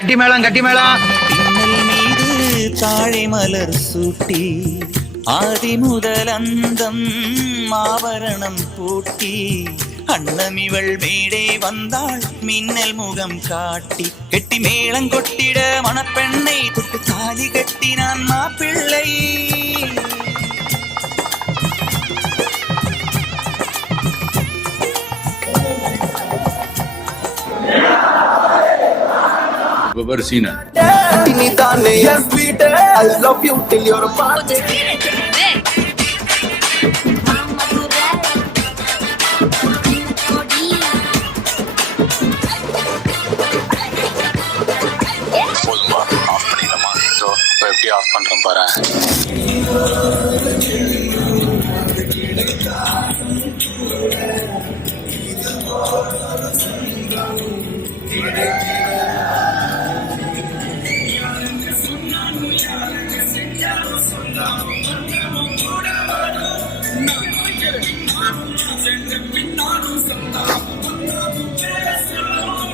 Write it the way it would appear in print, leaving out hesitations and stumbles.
கட்டி மேளம் கட்டி மேளம். பின்னல் மீது தாழை மலர் சூட்டி ஆதி முதல் அந்தம் ஆபரணம் பூட்டி அன்னமிவள் மேடே வந்தாள் மின்னல் முகம் காட்டி கெட்டி மேளம் கொட்டிட மணப்பெண்ணை தொட்டு தாலி கட்டினான் மாப்பிள்ளை. Babar Sina. I love you till you're a part.